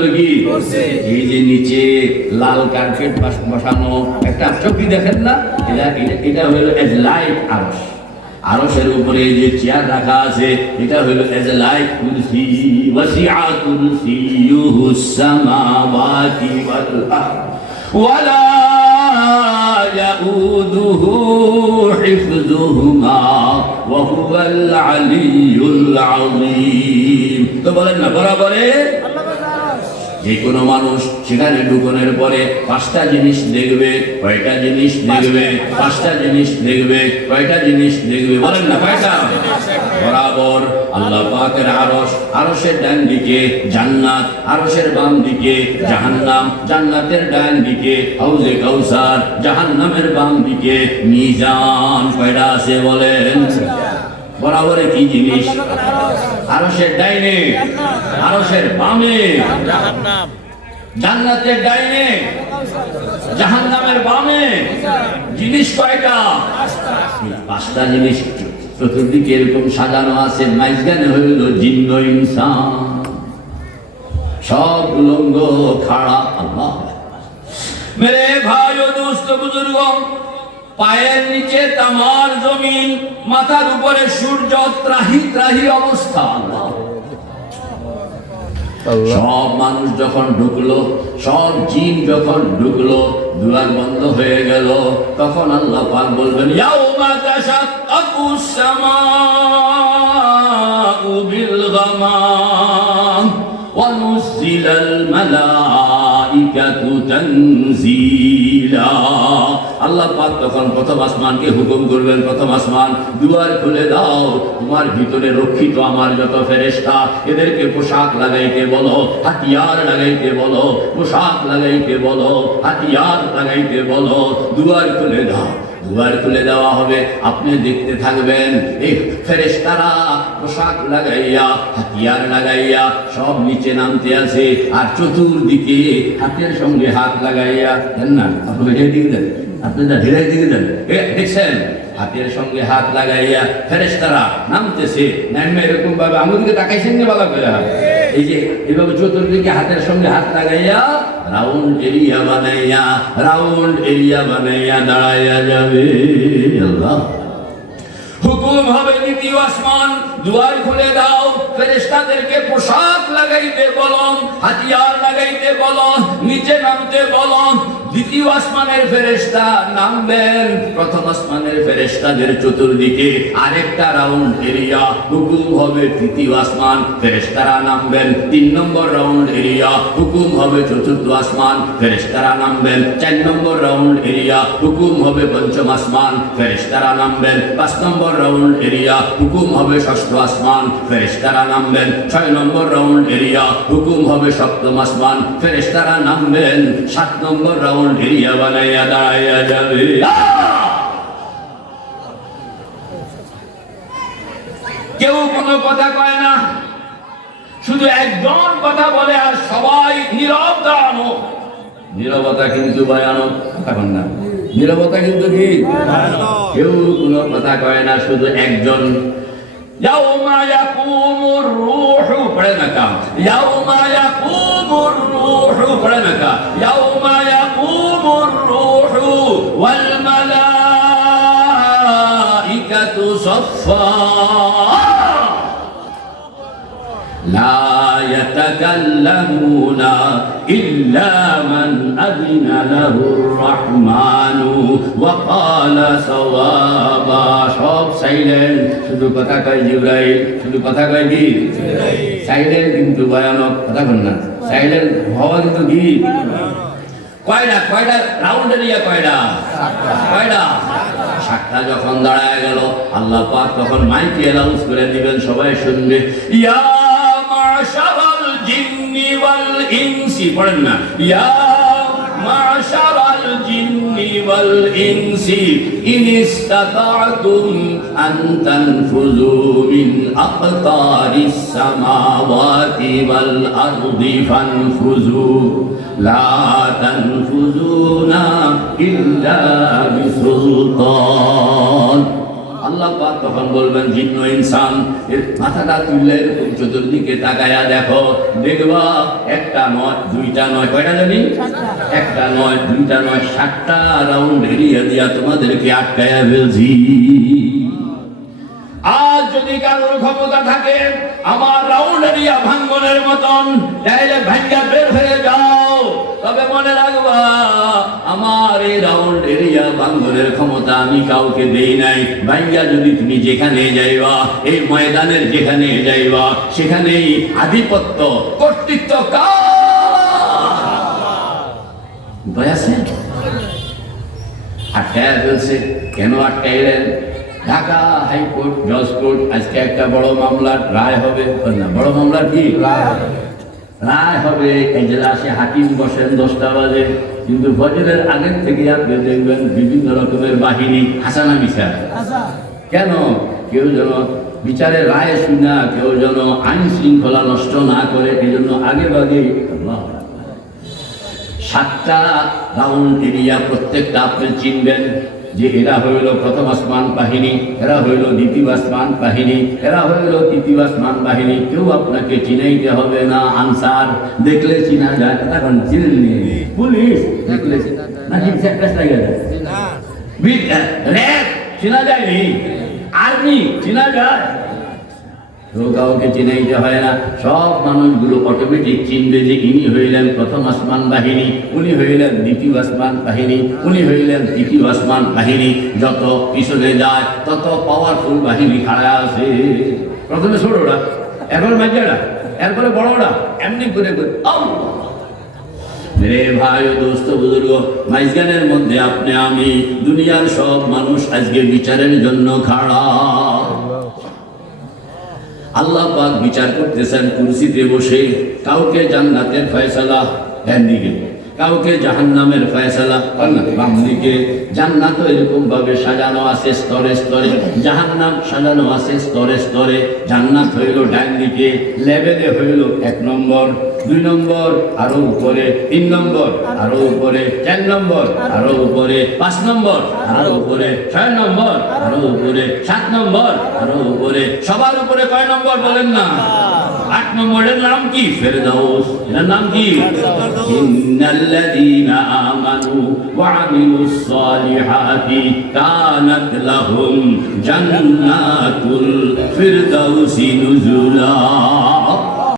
ভিতরে কি এই যে নিচে লাল কার্পেট বসানো একটা চৌকি দেখেন না, এটা হলো এজ লাইট আরশ। আরশের উপরে যে চেয়ার রাখা আছে এটা হলো এজ লাইট কুরসি। ওয়াসিআ কুরসিয়ুহুস সামাওয়াতি ওয়াল আরদ ওয়ালা ইয়াউদুহু হিফযুহুমা ওয়া হুয়াল আলিয়্যুল আযীম। তো বলেন না বরাবরে যে কোনো মানুষ সেখানে ঢুকনের পরে পাঁচটা জিনিস দেখবে, কয়টা জিনিস দেখবে? পাঁচটা জিনিস দেখবে, কয়টা জিনিস দেখবে? বলেন না কয়টা? বরাবর আল্লাহ পাকের আরশ, আরশের ডান দিকে জান্নাত, আরশের বাম দিকে জাহান্নাম, জান্নাতের ডান দিকে হাউজে কাউসার, জাহান্নামের বাম দিকে মিজান। কয়টা আছে বলেন? বরাবরে কি জিনিস? আরশের ডাইনে, আরশের বামে জান্নাতের ডাইনে, জাহান্নামের বামে। জিনিস কয়টা? পাঁচটা জিনিস চতুর্দিকে এরকম সাজানো আছে। মাঝখানে হইল জিন্ন ইনসান, সব উলঙ্গ খাড়া। আল্লাহ মেরে ভাই ও দোস্ত বুজুর্গ, পায়ের নিচে তামার জমিন, মাথার উপরে সূর্য, ত্রাহি ত্রাহি অবস্থা। সব মানুষ যখন ঢুকলো, সব জিন যখন ঢুকলো, দুয়ার বন্ধ হয়ে গেল, তখন আল্লাহ পাক বলবেন ইয়াউমা তাশাক্কাকুস সামাউ বিল গামাম ওয়া নুজিলাল মালাইকাতু তানজিলা। আল্লাহ পাক তখন প্রথম আসমানকে হুকুম করবেন, প্রথম আসমান দুয়ার খুলে দাও, তোমার ভিতরে রক্ষিত আমার যত ফেরেশতা, এদেরকে পোশাক লাগাইতে বলো, হাতিয়ার লাগাইতে বলো, পোশাক লাগাইতে বলো, হাতিয়ার লাগাইতে বলো। দুয়ার খুলে দাও, দুয়ার খুলে দেওয়া হবে। আপনি দেখতে থাকবেন এই ফেরেশতারা পোশাক লাগাইয়া, হাতিয়ার লাগাইয়া সব নিচে নামতে আছে, আর চতুর্দিকে হাতের সঙ্গে হাত লাগাইয়া। দেন না আপনি এটাই দিকে দেন, আপনি না ঢেলাই দিকে দেন, দেখছেন হাতের সঙ্গে হাত লাগাইয়া ফেরেশতারা নামতেছে। নামে এরকম ভাবে আমাদেরকে তাকাইছেন না ভালো করে, এই যে এভাবে চতুর্দিকে হাতের সঙ্গে হাত লাগাইয়া রাউন্ড এরিয়া বানাইয়া, রাউন্ড এরিয়া বানাইয়া দাঁড়াইয়া যাবে। আল্লাহ হুকুম হবে দ্বিতীয় আসমান, দুয়ার খুলে দাও, ফেরেশতাদেরকে পোশাক লাগাইতে বলো, হাতিয়ার লাগাইতে বলো, নিচে নামতে বলো। দ্বিতীয় আসমানের ফেরেশতা নামবেন, প্রথম আসমানের ফেরেশতাদের চতুর্দিকে আরেকটা রাউন্ড এরিয়া। হুকুম হবে তৃতীয় আসমান, ফেরেশতারা নামবেন। 3 নম্বর রাউন্ড এরিয়া, হুকুম হবে চতুর্থ আসমান, ফেরেশতারা নামবেন। 4 নম্বর রাউন্ড এরিয়া, হুকুম হবে পঞ্চম আসমান, ফেরেশতারা নামবেন। 5 নম্বর রাউন্ড এরিয়া, হুকুম হবে ষষ্ঠ আসমান, ফেরেশতারা নামবেন। 6 নম্বর রাউন্ড এরিয়া, হুকুম হবে সপ্তম আসমান, ফেরেশতারা নামবেন। 7 নম্বর রাউন্ড এরিয়া বানাইয়া দাঁড়াইয়া যাবে। কেউ কোনো কথা কয় না, শুধু একজন কথা বলে আর সবাই নীরব দাঁড়ানো। নীরবতা কিন্তু ভয়ানক। এখন না নীরবতা কিন্তু কি? কেউ কোনো কথা কয় না, শুধু একজন। ইয়াউমা ইয়াকুমুর রূহু, পড়ে না কা? ইয়াউমা ইয়াকুমুর রূহু, পড়ে না কা? ইয়াউমা ইয়াকুমুর রূহু ওয়াল মালাইকাতু সাফফা লা ইয়াতাকাল্লামুনা ইল্লা মান আযিনা লাহুর রাহমানু ওয়া ক্বালা সাওয়াবা। সব সাইলেন্ট, শুধু কথা কয় জিবরাইল, শুধু কথা কয় কি? সাইলেন্ট কিন্তু ভয়ানক। কথা বল না, সাইলেন্ট হওয়া কিন্তু কি? কয়টা কয়টা রাউন্ড এরিয়া? কয়টা? কয়টা? 7টা যখন দাঁড়ায় গেল, আল্লাহ পাক তখন মাইকে অ্যানাউন্স করে দিবেন, সবাই শুনবে। ইয়া মাশারাল জিন্নি ওয়াল ইনসি, পড়েন না? ইয়া মাশারাল জিন্নি ওয়াল ইনসি ইন ইসতাতা'তুম আন তানফুযু মিন আকতারিস সামাওয়াতি ওয়াল আরদি ফানফুযু লা তানফুযুনা ইল্লা বিসুলতান। আল্লাহ পাক তখন বলবেন জিন্ন ইনসান এর মাথাটা তুললে চতুর্দিকে তাকায়া দেখো, দেখবা একটা নয় দুইটা নয়, কয়টা জানি? একটা নয় দুইটা নয়, 7টা রাউন্ড এরিয়া দিয়া তোমাদেরকে আটকায়া ফেলছি। আজ যদি কারোর ক্ষমতা থাকে আমার রাউন্ড এরিয়া ভাঙ্গনের মতন, তাহলে ভাঙ্গা বের হয়ে যাও। তবে মনে রাখবা আমার এই রাউন্ড এরিয়া ভাঙ্গনের ক্ষমতা আমি কাউকে দেই নাই। ভাঙ্গা যদি তুমি যেখানে যাইবা, এই ময়দানের যেখানে যাইবা, সেখানেই আধিপত্য কর্তৃত্ব কার আছে? আটকায়া ফেলছে। কেন আটকাইলেন? ঢাকা হাইকোর্ট জজ কোর্ট আজকে একটা বড় মামলার রায় হবে, না বড় মামলার কি রায় হবে। এজলাসে হাকিম বসেন 10টা বাজে, কিন্তু ফজরের আগের থেকে আপনি দেখবেন বিভিন্ন রকমের বাহিনী হাসানা বিচার। কেন? কেউ যেন বিচারের রায় শুনা কেউ যেন আইন শৃঙ্খলা নষ্ট না করে, এই জন্য আগে ভাগে 7টা রাউন্ড এরিয়া প্রত্যেকটা আপনি চিনবেন যে এরা হইল প্রথম আসমান বাহিনী, এরা হইল দ্বিতীয় আসমান বাহিনী, এরা হইল তৃতীয় আসমান বাহিনী। কেউ আপনাকে চিনাইতে হবে না। আনসার দেখলে চিনা যায়, এখন চিনেননি। পুলিশ দেখলে না র্যাব চিনা যায়নি, আর্মি চিনা যায়, কেউ কাউকে চিনাইতে হয় না। সব মানুষগুলো অটোমেটিক চিনবে যে ইনি হইলেন প্রথম আসমান বাহিনী, উনি হইলেন দ্বিতীয় আসমান বাহিনী, উনি হইলেন তৃতীয় আসমান বাহিনী। যত পিছনে যায় তত পাওয়ারফুল বাহিনী খাড়া আছে। প্রথমে ছোটরা, এরপরে বাচ্চারা, এরপরে বড়রা, এমনি করে করে রে ভাই ও দোস্ত বুজুর্গ, মাইজগানের মধ্যে আপনি আমি দুনিয়ার সব মানুষ আজকে বিচারের জন্য খাড়া। আল্লাহ পাক বিচার করতেছেন কুরসিতে বসে। কাউকে জান্নাতের ফয়সালা ডান দিকে, কাউকে জাহান্নামের ফয়সালা বাম দিকে। জান্নাত এরকম ভাবে সাজানো আছে স্তরে স্তরে, জাহান্নাম সাজানো আছে স্তরে স্তরে। জান্নাত হইল ডান দিকে, লেভেলে হইল 1 নম্বর, 2 নম্বর আরো উপরে, 3 নম্বর আরো উপরে, 4 নম্বর আরো উপরে, 5 নম্বর আরো উপরে, 6 নম্বর আরো উপরে, 7 নম্বর আরো উপরে। সবার উপরে কয় নম্বর বলেন না? 8 নম্বরের নাম কি? ফেরদাউস। এর নাম কি? ইন্নাল্লাযীনা আমানু ওয়া আমিলুস সালিহাতি কানাত লাহুম জান্নাতুল ফিরদাউসি নুজুলা।